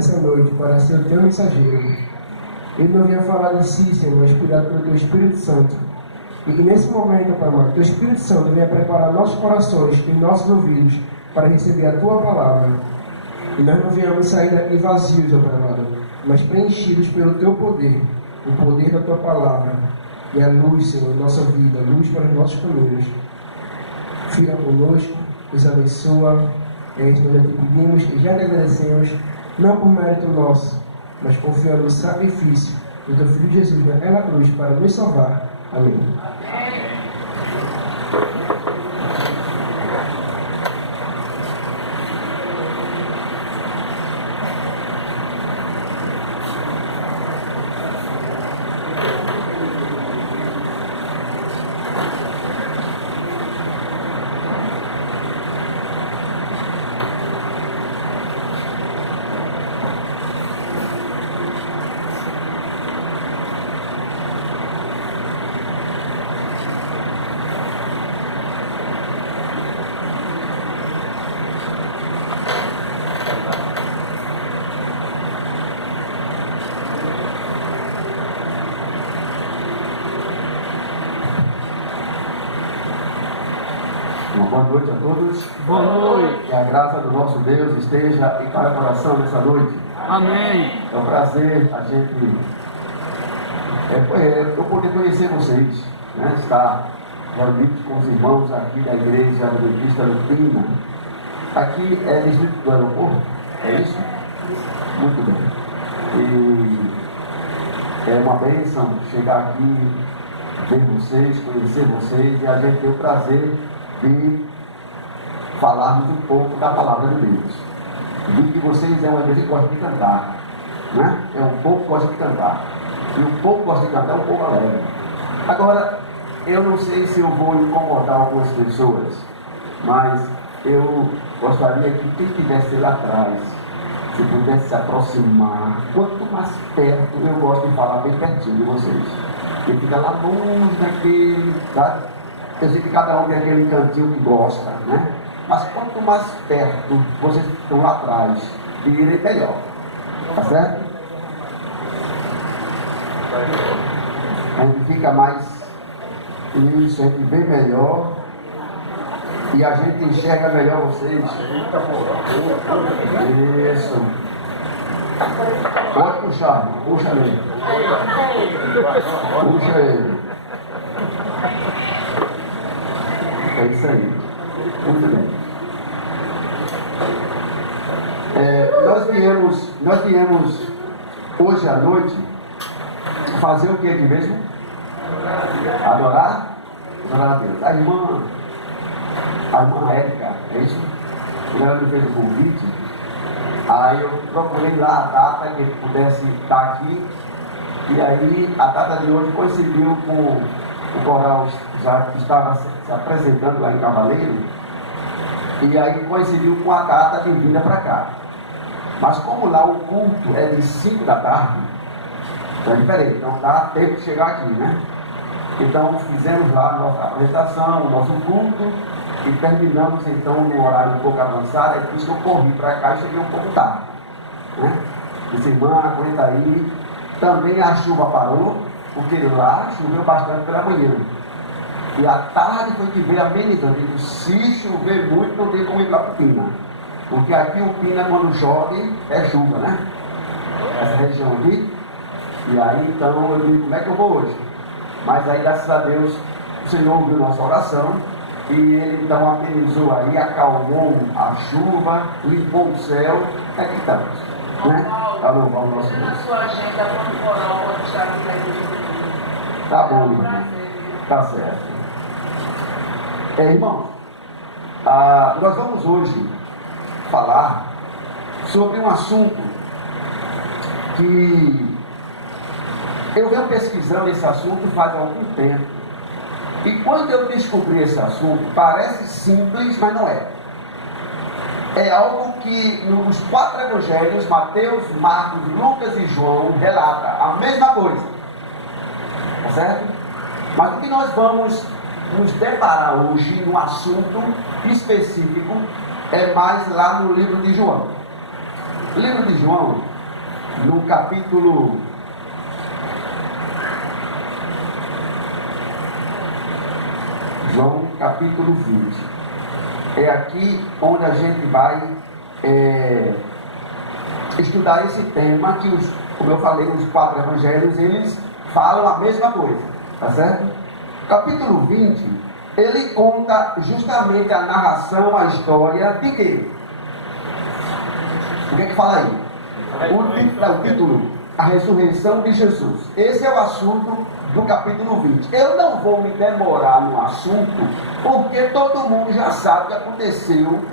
nessa noite para ser o teu mensageiro. Ele não vinha falar de si, Senhor, mas cuidado pelo teu Espírito Santo. E que nesse momento, Pai amado, teu Espírito Santo venha preparar nossos corações e nossos ouvidos para receber a tua palavra. E nós não venhamos sair daqui vazios, ó Pai amado, mas preenchidos pelo teu poder, o poder da tua palavra. E a luz, Senhor, da nossa vida, luz para os nossos caminhos. Fica conosco, nos abençoa. É isso que nós te pedimos e já te agradecemos, não por mérito nosso, mas confiando no sacrifício do teu Filho Jesus naquela cruz para nos salvar. Amém. Boa noite a todos. Boa noite. Que a graça do nosso Deus esteja em cada coração nessa noite. Amém. É um prazer a gente eu poder conhecer vocês, né? Estar reunidos com os irmãos aqui da Igreja Adventista Lupina. Aqui é distrito do aeroporto, é isso? Muito bem. E é uma bênção chegar aqui, ver vocês, conhecer vocês, e a gente tem o prazer de falarmos um pouco da palavra de Deus. Vi que vocês é uma igreja que gosta de cantar, né? É um povo que gosta de cantar. E o povo que gosta de cantar é um povo alegre. Agora, eu não sei se eu vou incomodar algumas pessoas, mas eu gostaria que quem estivesse lá atrás, se pudesse se aproximar, quanto mais perto, eu gosto de falar bem pertinho de vocês. Quem fica lá longe daquele, tá? Eu sei que cada um tem aquele cantinho que gosta, né? Mas quanto mais perto vocês estão lá atrás, irem melhor. Tá certo? A gente fica mais. Isso, a gente vê melhor. E a gente enxerga melhor vocês. Isso. Pode puxar, puxa ele. Puxa ele. É isso aí. Muito bem. Nós viemos hoje à noite fazer o que aqui mesmo? Adorar? Adorar a Deus. A irmã Érica, é isso? Ela me fez o convite. Aí eu procurei lá a data que ele pudesse estar aqui. E aí a data de hoje coincidiu com o coral já que estava se apresentando lá em Cavaleiro, e aí coincidiu com a data de vinda para cá. Mas como lá o culto é de 5 da tarde, é diferente, então dá tempo de chegar aqui, né? Então fizemos lá a nossa apresentação, o nosso culto, e terminamos então no horário um pouco avançado, aí por isso que eu corri para cá e cheguei um pouco tarde, né? Disse, irmã, aguenta aí. Também a chuva parou, porque lá choveu bastante pela manhã. E à tarde foi que veio amenizando. Digo, se chover muito, não tem como ir para o Pina. Porque aqui o Pina, quando chove, é chuva, né? Essa região aqui. E aí, então, eu digo, como é que eu vou hoje? Mas aí, graças a Deus, o Senhor ouviu nossa oração. E ele, então, amenizou aí, acalmou a chuva, limpou o céu. Aqui estamos, né? Para louvar o nosso Deus. Na sua agenda, quando for pode estar aqui na igreja. Tá bom, irmão. Tá certo. Irmão, nós vamos hoje falar sobre um assunto que eu venho pesquisando esse assunto faz algum tempo. E quando eu descobri esse assunto, parece simples, mas não é. É algo que nos 4 evangelhos, Mateus, Marcos, Lucas e João, relata a mesma coisa. Tá certo? Mas o que nós vamos nos deparar hoje num assunto específico é mais lá no livro de João. Livro de João, no capítulo 20. É aqui onde a gente vai estudar esse tema que, como eu falei, os 4 evangelhos, eles falam a mesma coisa, tá certo? Capítulo 20, ele conta justamente a narração, a história de quê? O que é que fala aí? O título, a ressurreição de Jesus. Esse é o assunto do capítulo 20. Eu não vou me demorar no assunto, porque todo mundo já sabe o que aconteceu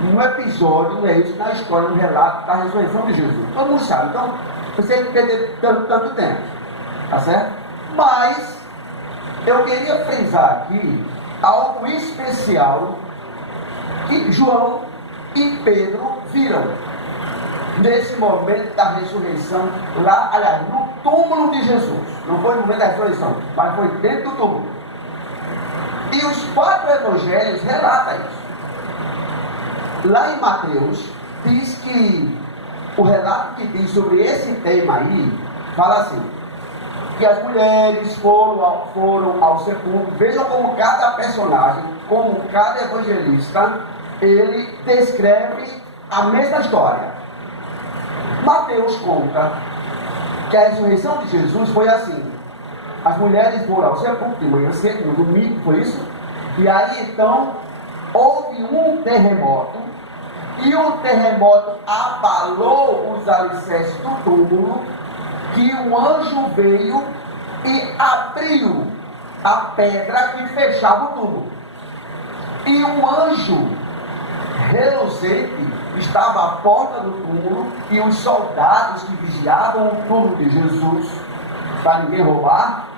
no episódio, na história, no relato da ressurreição de Jesus. Todo mundo sabe, então você não perder tanto tempo, tá certo? Mas eu queria frisar aqui algo especial que João e Pedro viram nesse momento da ressurreição, lá, aliás, no túmulo de Jesus. Não foi no momento da ressurreição, mas foi dentro do túmulo. E os 4 evangelhos relatam isso. Lá em Mateus, diz que o relato que diz sobre esse tema aí, fala assim, que as mulheres foram ao sepulcro. Vejam como cada personagem, como cada evangelista, ele descreve a mesma história. Mateus conta que a ressurreição de Jesus foi assim. As mulheres foram ao sepulcro de manhã cedo, no domingo, foi isso? E aí então houve um terremoto, e o terremoto abalou os alicerces do túmulo, que um anjo veio e abriu a pedra que fechava o túmulo. E um anjo reluzente estava à porta do túmulo, e os soldados que vigiavam o túmulo de Jesus, para ninguém roubar,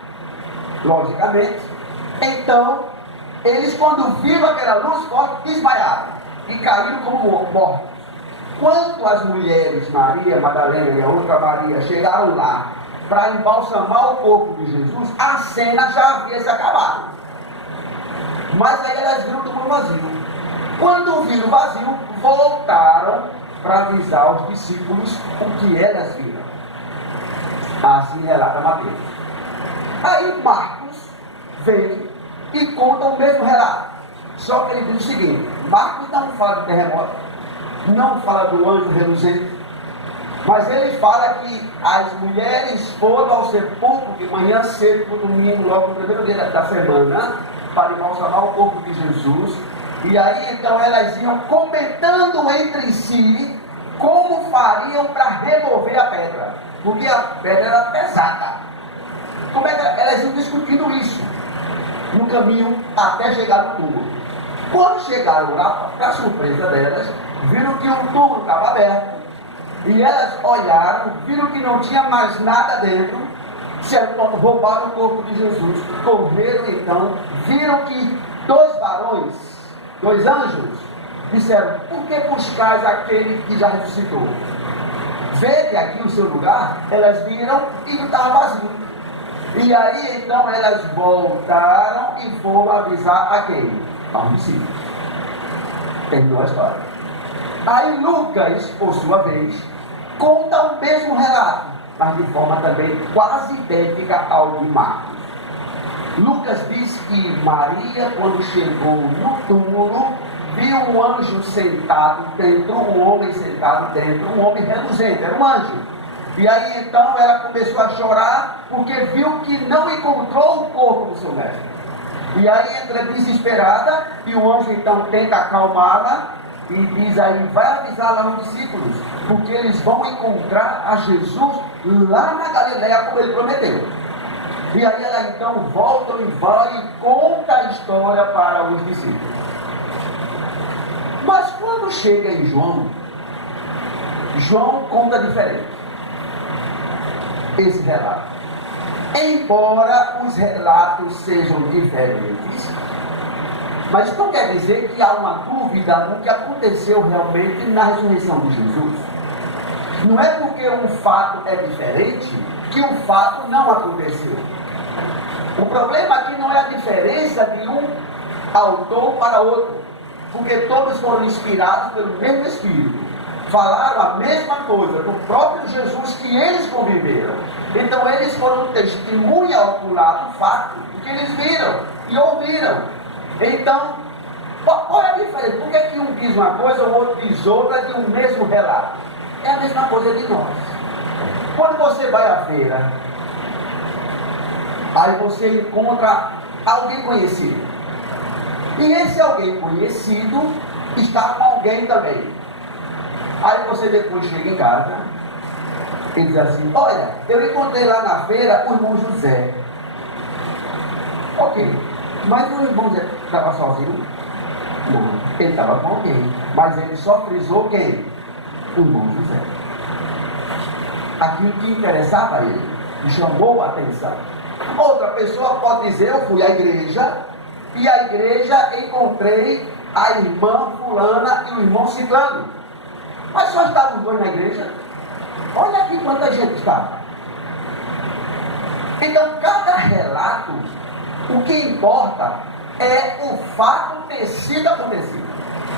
logicamente, então, eles quando viram aquela luz forte, desmaiaram e caíram como mortos. Quando as mulheres, Maria Madalena e a outra Maria, chegaram lá para embalsamar o corpo de Jesus, a cena já havia se acabado. Mas aí elas viram o túmulo vazio. Quando viram vazio, voltaram para avisar os discípulos o que elas viram. Assim relata Mateus. Aí Marcos vem e conta o mesmo relato. Só que ele diz o seguinte: Marcos não fala de terremoto, não fala do anjo reluzente, mas ele fala que as mulheres foram ao sepulcro de manhã cedo, no domingo, logo no primeiro dia da semana, para embalsamar o corpo de Jesus. E aí então elas iam comentando entre si como fariam para remover a pedra, porque a pedra era pesada. Como é que elas iam discutindo isso no caminho até chegar no túmulo? Quando chegaram lá, para surpresa delas, viram que o túmulo estava aberto, e elas olharam, viram que não tinha mais nada dentro, roubaram o corpo de Jesus, correram então, viram que 2 varões, 2 anjos, disseram: por que buscais aquele que já ressuscitou? Vede aqui o seu lugar. Elas viram e não estava vazio. E aí então elas voltaram e foram avisar a quem? Aos discípulos. Terminou a história. Aí Lucas, por sua vez, conta o mesmo relato, mas de forma também quase idêntica ao de Marcos. Lucas diz que Maria, quando chegou no túmulo, viu um anjo sentado dentro, um homem sentado dentro, um homem reluzente, era um anjo. E aí então ela começou a chorar, porque viu que não encontrou o corpo do seu mestre. E aí entra desesperada, e o anjo então tenta acalmá-la, e diz aí: vai avisar lá os discípulos, porque eles vão encontrar a Jesus lá na Galileia, como ele prometeu. E aí ela então volta e vai e conta a história para os discípulos. Mas quando chega em João, João conta diferente esse relato. Embora os relatos sejam diferentes, mas isso não quer dizer que há uma dúvida no que aconteceu realmente na ressurreição de Jesus. Não é porque um fato é diferente que um fato não aconteceu. O problema aqui não é a diferença de um autor para outro, porque todos foram inspirados pelo mesmo Espírito. falaram a mesma coisa do próprio Jesus que eles conviveram. Então eles foram testemunha ocular do fato que eles viram e ouviram. Então, qual é a diferença? Por que um diz uma coisa, o outro diz outra de um mesmo relato? É a mesma coisa de nós. Quando você vai à feira, aí você encontra alguém conhecido. E esse alguém conhecido está com alguém também. Aí você depois chega em casa e diz assim: olha, eu encontrei lá na feira o irmão José. Ok, mas o irmão José estava sozinho? Não, ele estava com alguém. Mas ele só frisou quem? O irmão José. Aquilo que interessava a ele, que chamou a atenção. Outra pessoa pode dizer: eu fui à igreja e a igreja encontrei a irmã fulana e o irmão ciclano. Mas só estavam os dois na igreja. Olha aqui quanta gente estava. Então, cada relato, o que importa é o fato ter sido acontecido.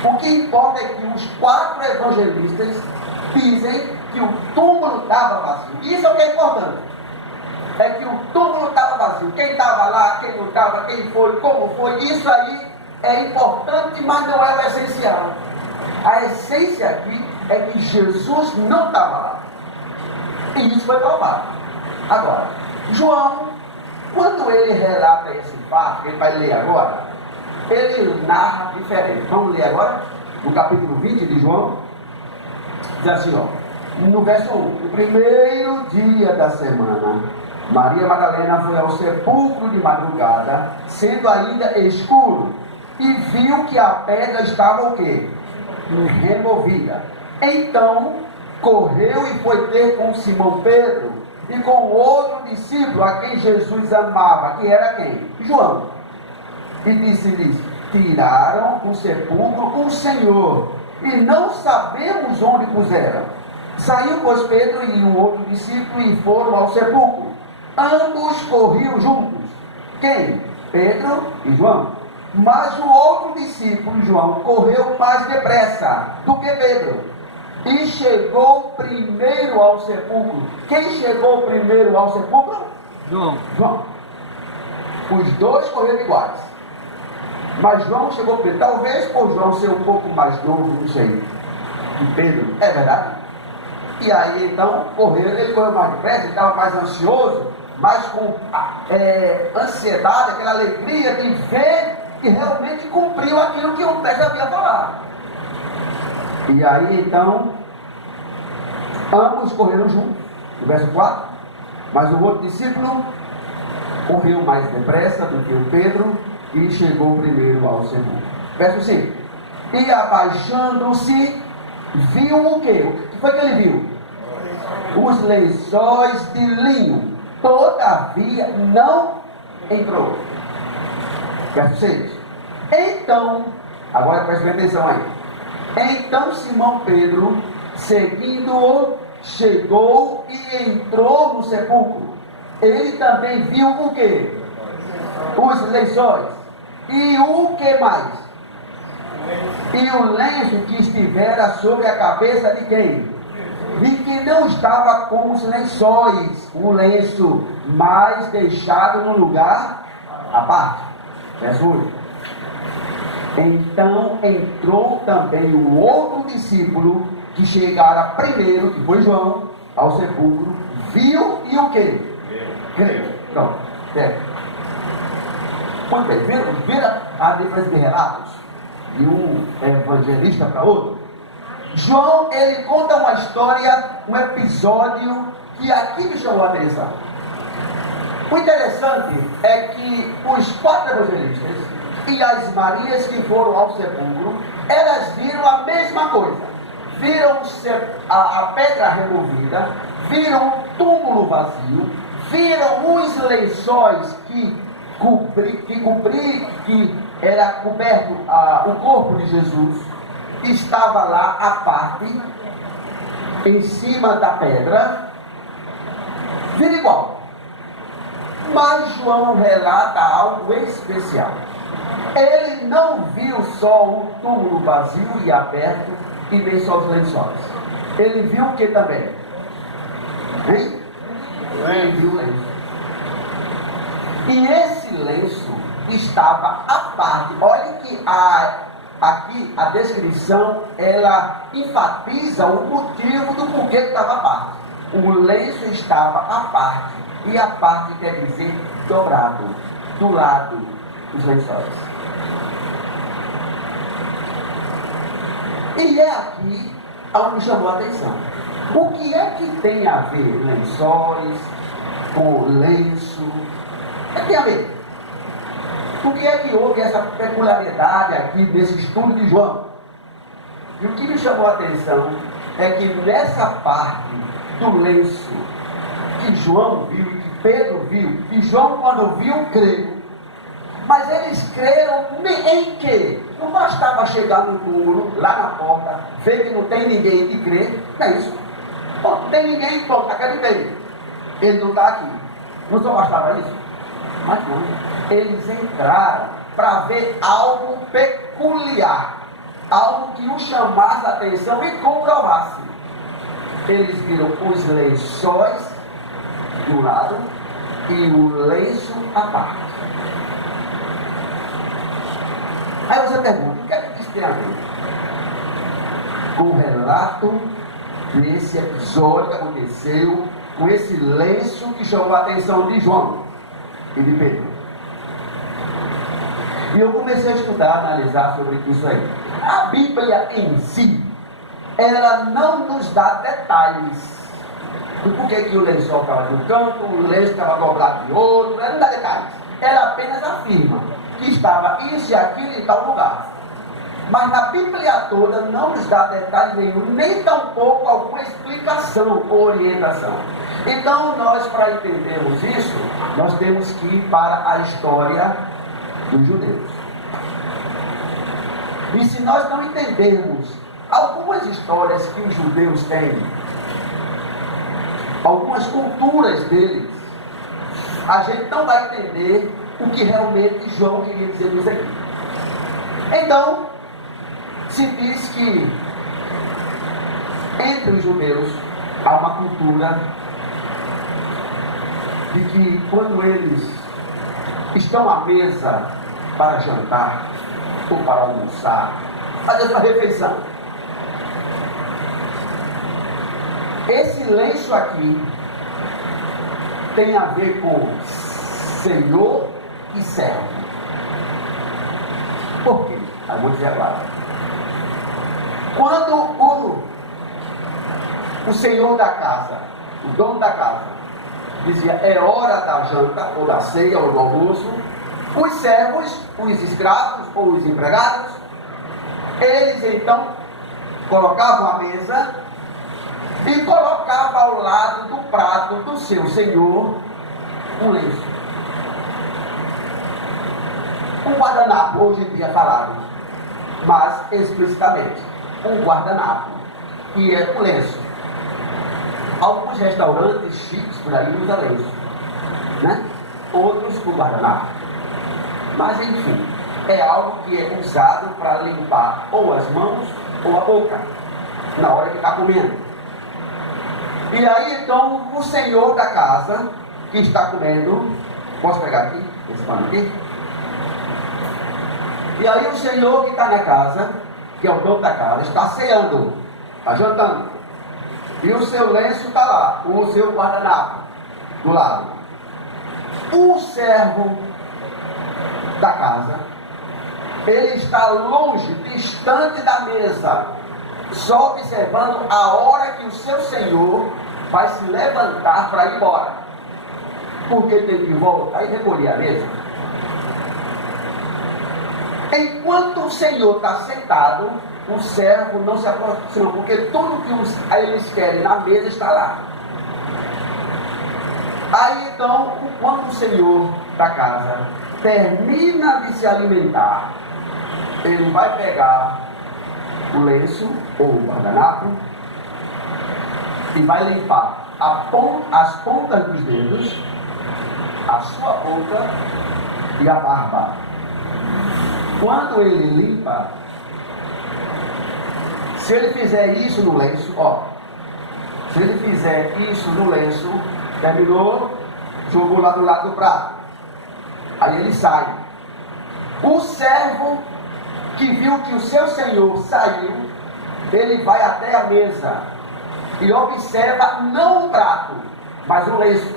O que importa é que os 4 evangelistas dizem que o túmulo estava vazio. Isso é o que é importante. É que o túmulo estava vazio. Quem estava lá, quem não estava, quem foi, como foi, isso aí é importante, mas não é o essencial. A essência aqui é que Jesus não estava lá. E isso foi provado. Agora, João, quando ele relata esse fato, que ele vai ler agora, ele narra diferente. Vamos ler agora, no capítulo 20 de João. Diz assim, ó, no verso 1: no primeiro dia da semana, Maria Madalena foi ao sepulcro de madrugada, sendo ainda escuro, e viu que a pedra estava o quê? Removida. Então correu e foi ter com Simão Pedro e com o outro discípulo a quem Jesus amava, que era quem? João. E disse-lhes: tiraram do sepulcro o Senhor, e não sabemos onde puseram. Saiu, pois, Pedro e o outro discípulo e foram ao sepulcro. Ambos corriam juntos. Quem? Pedro e João. Mas o outro discípulo, João, correu mais depressa do que Pedro e chegou primeiro ao sepulcro. Quem chegou primeiro ao sepulcro? João. João. Os dois correram iguais, mas João chegou primeiro. Talvez por João ser um pouco mais novo, não sei, que Pedro. É verdade? E aí então ele correu mais depressa, ele estava mais ansioso, mais com ansiedade, aquela alegria de ver que realmente cumpriu aquilo que o mestre havia falado. E aí então ambos correram juntos. No verso 4: mas o outro discípulo correu mais depressa do que o Pedro e chegou primeiro ao sepulcro. Verso 5: e abaixando-se, viu o quê? O que foi que ele viu? Os lençóis de linho. Todavia não entrou. Verso 6: então, agora preste atenção aí. Então Simão Pedro, seguindo-o, chegou e entrou no sepulcro. Ele também viu o quê? Os lençóis. E o que mais? E o lenço que estivera sobre a cabeça de quem? E que não estava com os lençóis, o lenço, mas deixado no lugar à parte. Verso 8: então entrou também o outro discípulo que chegara primeiro, que foi João, ao sepulcro, viu e o quê? Creu. Pronto. Muito bem, viram a diferença de relatos de um evangelista para outro? João, ele conta uma história, um episódio que aqui me chamou a atenção. O interessante é que os 4 evangelistas e as Marias que foram ao sepulcro, elas viram a mesma coisa. Viram a pedra removida, viram o túmulo vazio, viram os lençóis que era coberto o corpo de Jesus, estava lá à parte, em cima da pedra, viram igual. Mas João relata algo especial. Ele não viu só o túmulo vazio e aberto, e nem só os lençóis. Ele viu o que também? Hein? Ele viu o lenço. E esse lenço estava à parte. Olha que aqui a descrição, ela enfatiza o motivo do porquê que estava à parte. O lenço estava à parte. E a parte quer dizer dobrado, do lado dos lençóis. E é aqui onde me chamou a atenção. O que é que tem a ver lençóis com lenço? O que tem a ver? Por que é que houve essa peculiaridade aqui nesse estudo de João? E o que me chamou a atenção é que nessa parte do lenço que João viu e que Pedro viu, e João quando viu, creu. Mas eles creram em quê? Não bastava chegar no túmulo, lá na porta, ver que não tem ninguém que crê, não é isso? Pô, não tem ninguém, pronto, acreditei. Ele não está aqui. Não só bastava isso? Mas não, eles entraram para ver algo peculiar, algo que os chamasse a atenção e comprovasse. Eles viram os lençóis de um lado e o lenço à parte. Aí você pergunta, o que é que isso tem a ver com o relato desse episódio que aconteceu, com esse lenço que chamou a atenção de João e de Pedro? E eu comecei a estudar, a analisar sobre isso aí. A Bíblia em si, ela não nos dá detalhes do porquê que o lençol estava de um canto, o lenço estava dobrado de outro, ela não dá detalhes. Ela apenas afirma que estava isso e aquilo em tal lugar. Mas na Bíblia toda não nos dá detalhe nenhum, nem tampouco alguma explicação ou orientação. Então nós, para entendermos isso, nós temos que ir para a história dos judeus. E se nós não entendermos algumas histórias que os judeus têm, algumas culturas deles, a gente não vai entender o que realmente João queria dizer nisso aqui. Então, se diz que entre os judeus há uma cultura de que quando eles estão à mesa para jantar ou para almoçar, fazer sua refeição, esse lenço aqui tem a ver com Senhor e servo. Por quê? Eu vou dizer agora. Quando o senhor da casa, o dono da casa, dizia é hora da janta, ou da ceia, ou do almoço, os servos, os escravos ou os empregados, eles então colocavam a mesa e colocavam ao lado do prato do seu senhor um lenço. Um guardanapo, hoje em dia falado, mas explicitamente, um guardanapo, que é o lenço. Alguns restaurantes chiques por aí usam lenço, né? Outros com guardanapo. Mas enfim, é algo que é usado para limpar ou as mãos ou a boca, na hora que está comendo. E aí então o senhor da casa que está comendo, posso pegar aqui, esse pano aqui? E aí o senhor que está na casa, que é o dono da casa, está ceando, está jantando. E o seu lenço está lá, com o seu guardanapo do lado. O servo da casa, ele está longe, distante da mesa, só observando a hora que o seu senhor vai se levantar para ir embora. Porque ele tem que voltar e recolher a mesa. Enquanto o senhor está sentado, o servo não se aproxima, porque tudo que eles querem na mesa está lá. Aí então, quando o senhor da casa termina de se alimentar, ele vai pegar o lenço ou o guardanapo e vai limpar as pontas dos dedos, a sua boca e a barba. Quando ele limpa, se ele fizer isso no lenço, ó, Se ele fizer isso no lenço, terminou, jogou lá do lado do prato. Aí ele sai. O servo que viu que o seu senhor saiu, ele vai até a mesa e observa não o prato, mas o lenço.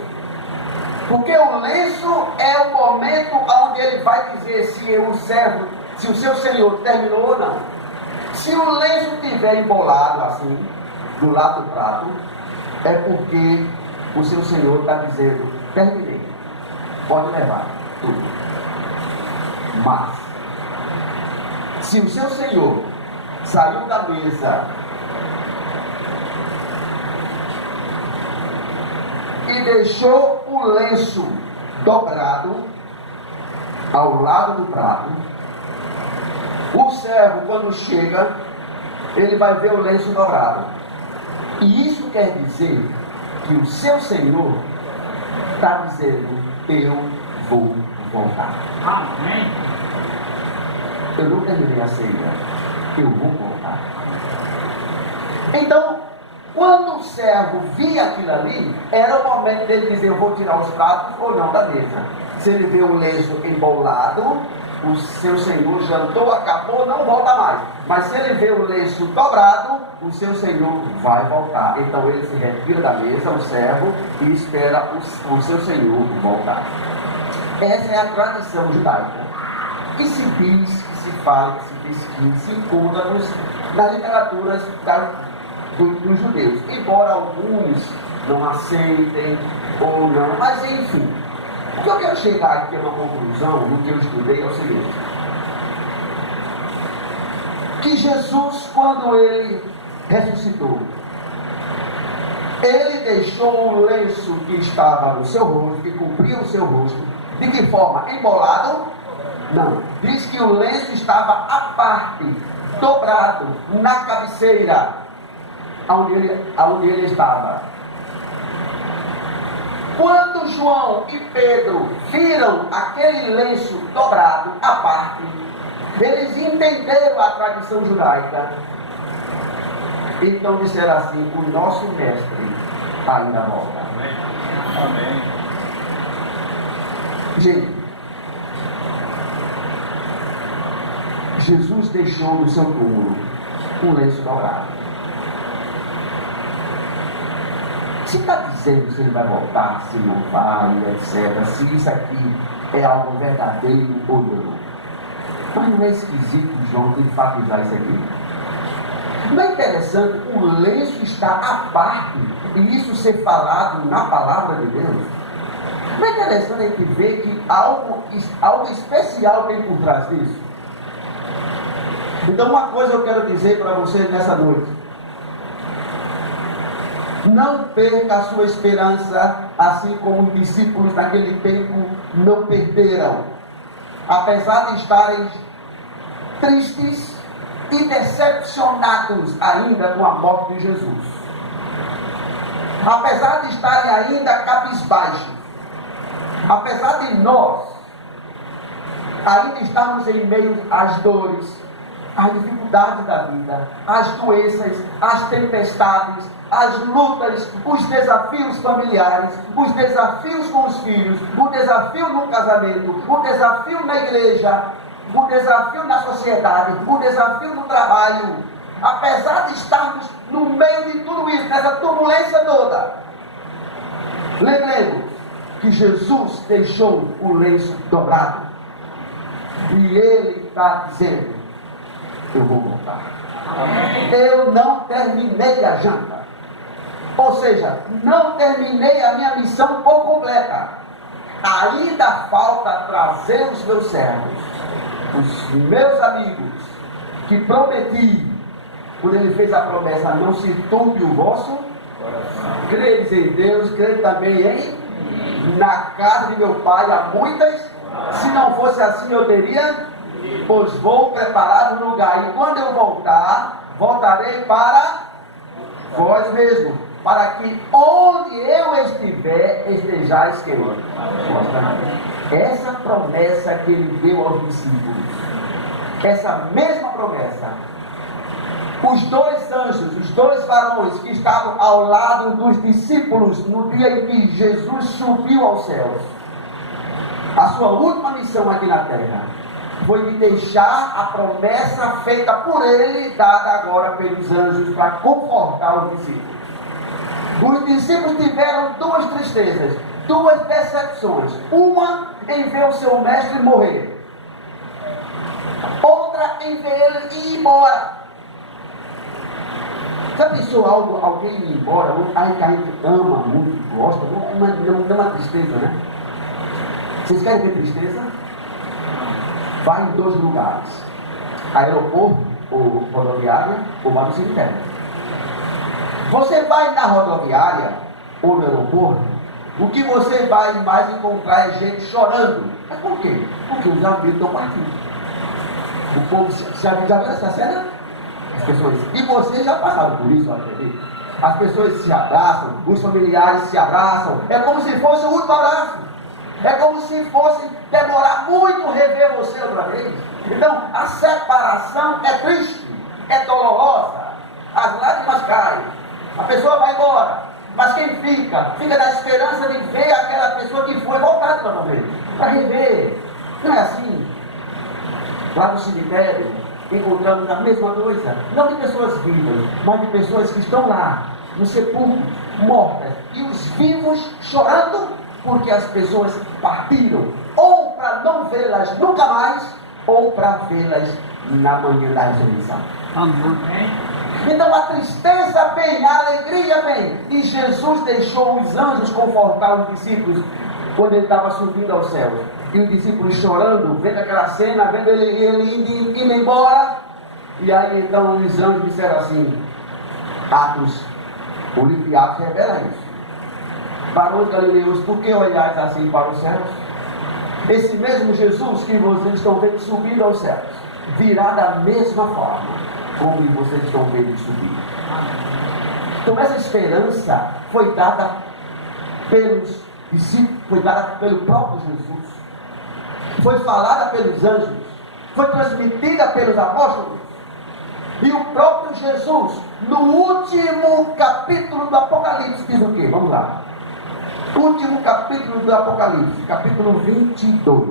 Porque o lenço é o momento onde ele vai dizer se o servo, se o seu senhor terminou ou não. Se o lenço estiver embolado assim, do lado do prato, é porque o seu senhor está dizendo, terminei, pode levar tudo. Mas, se o seu senhor saiu da mesa e deixou o lenço dobrado ao lado do prato, o servo, quando chega, ele vai ver o lenço dobrado. E isso quer dizer que o seu senhor está dizendo, eu vou voltar. Amém. Eu não terminei a ceia, eu vou voltar. Então, quando o servo via aquilo ali, era o momento dele dizer, eu vou tirar os pratos ou não da mesa. Se ele vê o lenço embolado, o seu senhor jantou, acabou, não volta mais. Mas se ele vê o lenço dobrado, o seu senhor vai voltar. Então ele se retira da mesa, o servo, e espera o seu senhor voltar. Essa é a tradição judaica. Que se diz, que se fala, que se pesquisa, se encontra nas literaturas dos judeus. Embora alguns não aceitem ou não, mas enfim. O que eu quero chegar aqui a uma conclusão, no que eu estudei, é o seguinte: que Jesus, quando ele ressuscitou, ele deixou o lenço que estava no seu rosto, que cobria o seu rosto, de que forma? Embolado? Não. Diz que o lenço estava à parte, dobrado, na cabeceira, onde ele estava. Quando João e Pedro viram aquele lenço dobrado à parte, eles entenderam a tradição judaica. Então disseram assim, o nosso mestre ainda volta. Amém. Gente, Jesus deixou no seu túmulo um lenço dobrado. Se está dizendo se ele vai voltar, se não vai, etc., se isso aqui é algo verdadeiro ou não. Mas não é esquisito João enfatizar isso aqui? Não é interessante o lenço estar à parte e isso ser falado na palavra de Deus? Não é interessante a gente ver que algo especial tem por trás disso? Então uma coisa eu quero dizer para vocês nessa noite: não perca a sua esperança, assim como os discípulos naquele tempo não perderam. Apesar de estarem tristes e decepcionados ainda com a morte de Jesus. Apesar de estarem ainda cabisbaixos. Apesar de nós ainda estarmos em meio às dores, às dificuldades da vida, às doenças, às tempestades, as lutas, os desafios familiares, os desafios com os filhos, o desafio no casamento, o desafio na igreja, o desafio na sociedade, o desafio no trabalho. Apesar de estarmos no meio de tudo isso, nessa turbulência toda, lembremos que Jesus deixou o lenço dobrado e Ele está dizendo, eu vou voltar. Eu não terminei a janta. Ou seja, não terminei a minha missão por completa. Ainda falta trazer os meus servos, os meus amigos, que prometi, quando ele fez a promessa, não se turbe o vosso coração. Credes em Deus, credes também em na casa de meu pai há muitas. Se não fosse assim eu teria, pois vou preparar um lugar. E quando eu voltar, voltarei para vós mesmos, para que onde eu estiver, estejais quem? Essa promessa que ele deu aos discípulos, essa mesma promessa, Os dois anjos, os dois varões que estavam ao lado dos discípulos no dia em que Jesus subiu aos céus, a sua última missão aqui na terra foi de deixar a promessa feita por ele, dada agora pelos anjos, para confortar os discípulos. Os discípulos tiveram duas tristezas, duas decepções. Uma em ver o seu mestre morrer, outra em ver ele ir embora. Já pensou alguém ir embora? Aí que a gente ama muito, gosta, não dá uma tristeza, né? Vocês querem ver tristeza? Vai em dois lugares: aeroporto ou rodoviária, ou vai no cemitério. Você vai na rodoviária ou no aeroporto, o que você vai mais encontrar é gente chorando. Mas por quê? Porque os amigos estão partindo. O povo já viu essa cena? As pessoas, e vocês já passaram por isso, as pessoas se abraçam, os familiares se abraçam, é como se fosse o último abraço, é como se fosse demorar muito rever você outra vez. Então a separação é triste, é dolorosa, as lágrimas caem, a pessoa vai embora, mas quem fica na esperança de ver aquela pessoa que foi voltar de novo, para rever. Não é assim? Lá no cemitério encontramos a mesma coisa, não de pessoas vivas, mas de pessoas que estão lá, no sepulcro, mortas, e os vivos chorando, porque as pessoas partiram, ou para não vê-las nunca mais, ou para vê-las na manhã da ressurreição. Amém. Então a tristeza vem, a alegria vem, e Jesus deixou os anjos confortar os discípulos, quando ele estava subindo aos céus. E os discípulos chorando, vendo aquela cena, vendo ele indo embora. E aí então os anjos disseram assim, o livro de Atos revela isso: varões galileus, por que olhais assim para os céus? Esse mesmo Jesus que vocês estão vendo subindo aos céus, virá da mesma forma como vocês estão vendo subir. Então essa esperança foi dada pelos discípulos, foi dada pelo próprio Jesus, foi falada pelos anjos, foi transmitida pelos apóstolos. E o próprio Jesus, no último capítulo do Apocalipse, diz o quê? Vamos lá. Último capítulo do Apocalipse, capítulo 22.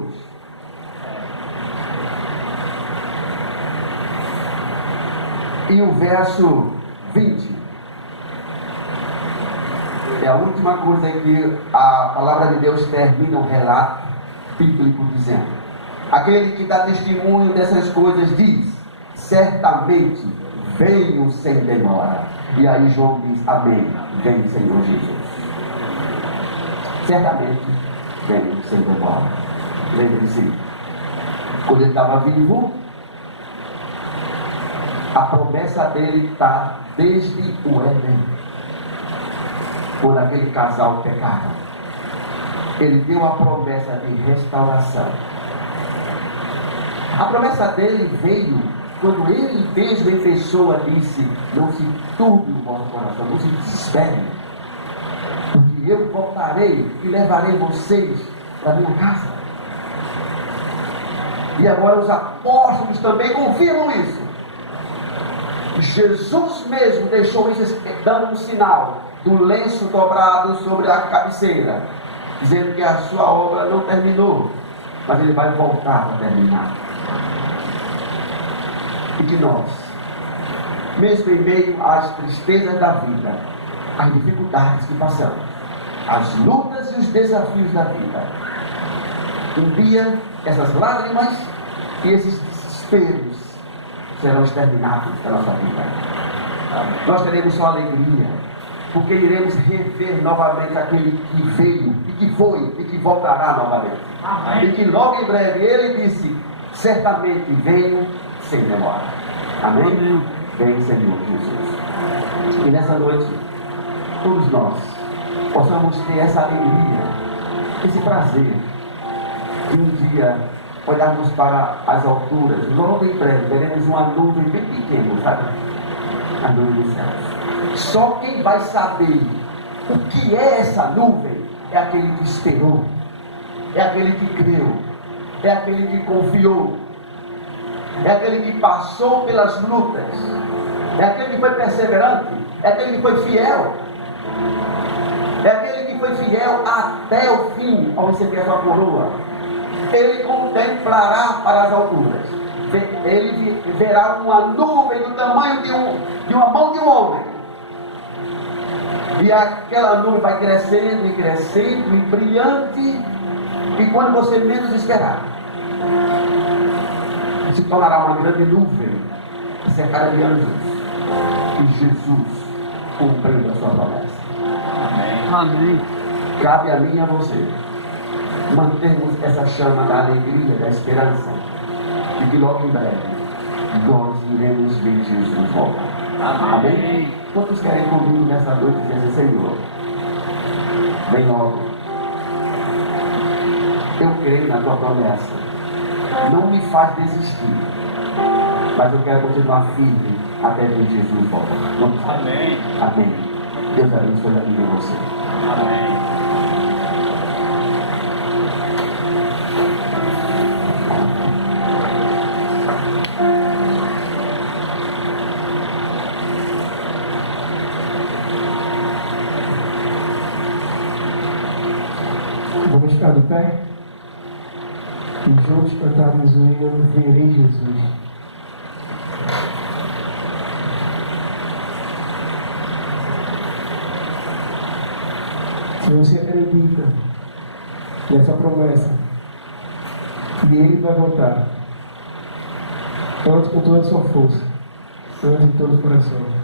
E o verso 20. É a última coisa que a palavra de Deus termina o relato bíblico dizendo: aquele que dá testemunho dessas coisas diz: certamente venho sem demora. E aí João diz: amém, vem Senhor Jesus. Certamente venho sem demora. Lembre-se, quando ele estava vivo, a promessa dele está desde o Éden, quando aquele casal pecaram. Ele deu a promessa de restauração. A promessa dele veio quando ele mesmo em pessoa disse: não se turbe o vosso coração, não se desespere, porque eu voltarei e levarei vocês para minha casa. E agora os apóstolos também confirmam isso. Jesus mesmo deixou isso, dando um sinal do lenço dobrado sobre a cabeceira, dizendo que a sua obra não terminou, mas ele vai voltar para terminar. E que nós, mesmo em meio às tristezas da vida, às dificuldades que passamos, as lutas e os desafios da vida, um dia essas lágrimas e esses desesperos serão exterminados da nossa vida. Nós teremos só alegria, porque iremos rever novamente aquele que veio, e que foi, e que voltará novamente. Amém. E que logo em breve ele disse: certamente venho sem demora. Amém? Vem, Senhor Jesus. E nessa noite, todos nós possamos ter essa alegria, esse prazer, de um dia olharmos para as alturas, logo em breve veremos uma nuvem bem pequena, sabe? A nuvem dos céus. Só quem vai saber o que é essa nuvem é aquele que esperou, é aquele que creu, é aquele que confiou, é aquele que passou pelas lutas, É aquele que foi perseverante, é aquele que foi fiel, é aquele que foi fiel até o fim ao receber a sua coroa. Ele contemplará para as alturas, ele verá uma nuvem do tamanho de uma mão de um homem, e aquela nuvem vai crescendo e crescendo e brilhante, e quando você menos esperar, se tornará uma grande nuvem cercada de anjos, e Jesus cumprindo a sua promessa. Amém. Cabe a mim e a você mantermos essa chama da alegria, da esperança, de que logo em breve nós iremos ver Jesus voltar. Amém? Quantos querem comigo nessa noite dizer: Senhor, vem logo. Eu creio na tua promessa, não me faz desistir, mas eu quero continuar firme até ver Jesus voltar. Vamos lá. Amém. Amém. Deus abençoe a vida de você. Amém. Vamos ficar de pé e juntos cantarmos o hino Verei Jesus. Se você acredita nessa promessa que Ele vai voltar, tanto com toda a sua força, tanto em todo o coração.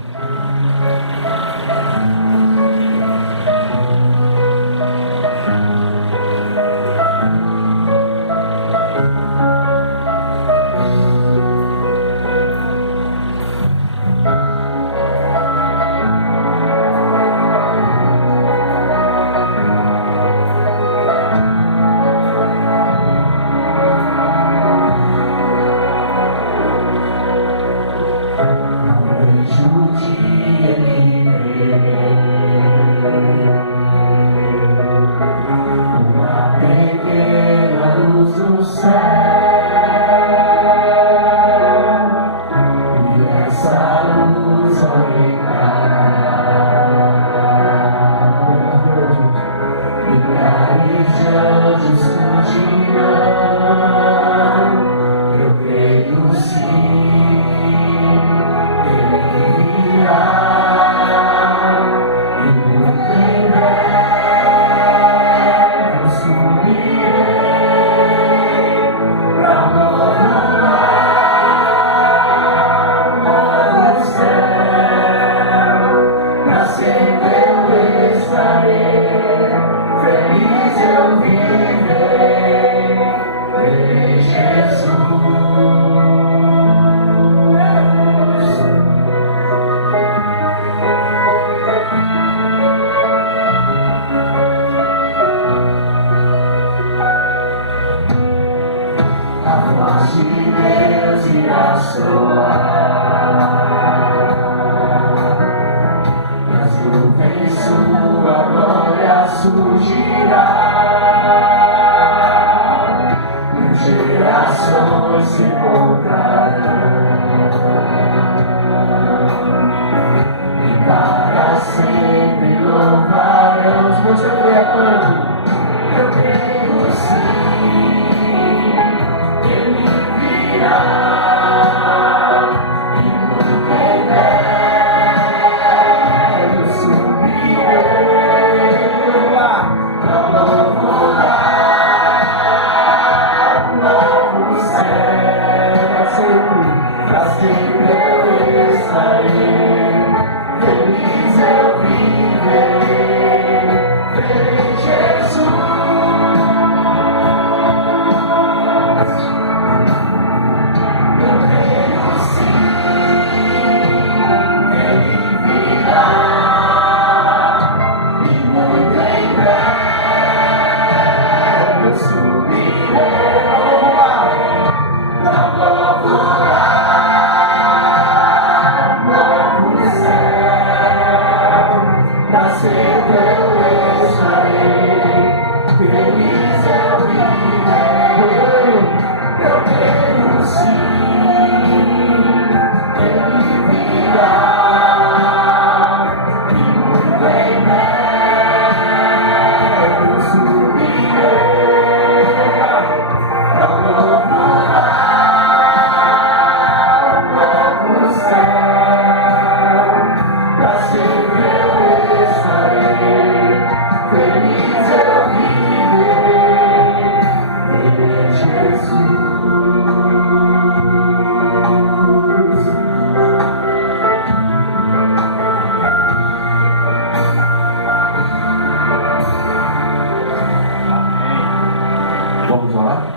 Vamos orar?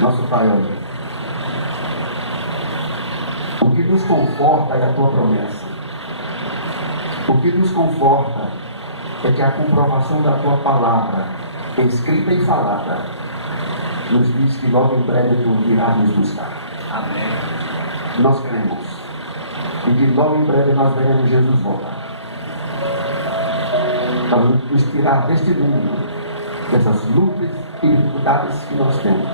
Nosso Pai, olha, o que nos conforta é a Tua promessa. O que nos conforta é que a comprovação da Tua palavra, escrita e falada, nos diz que logo em breve Tu irás nos buscar. Amém. Nós cremos e que logo em breve nós veremos Jesus voltar para nos tirar deste mundo, dessas lutas e dificuldades que nós temos.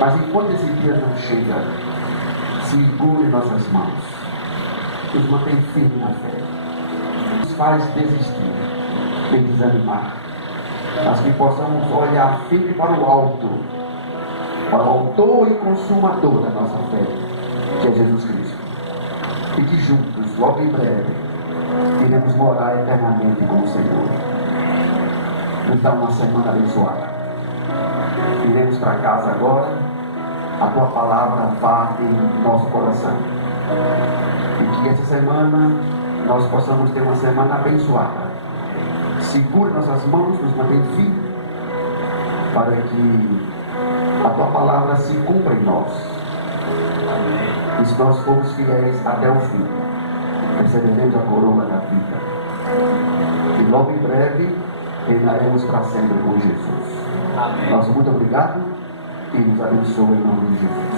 Mas enquanto esse dia não chega, segure nossas mãos, nos mantém firme na fé, nos faz desistir, nem desanimar, mas que possamos olhar firme para o alto, para o autor e consumador da nossa fé, que é Jesus Cristo, e que juntos, logo em breve, iremos morar eternamente com o Senhor. Nos dá uma semana abençoada. Iremos para casa agora, a Tua palavra vá em nosso coração, e que essa semana nós possamos ter uma semana abençoada. Segure nossas mãos, nos mantém firmes, para que a Tua palavra se cumpra em nós. E se nós formos fiéis até o fim, receberemos a coroa da vida. E logo em breve reinaremos para sempre com Jesus. Amém. Nosso muito obrigado e nos abençoe em nome de Jesus.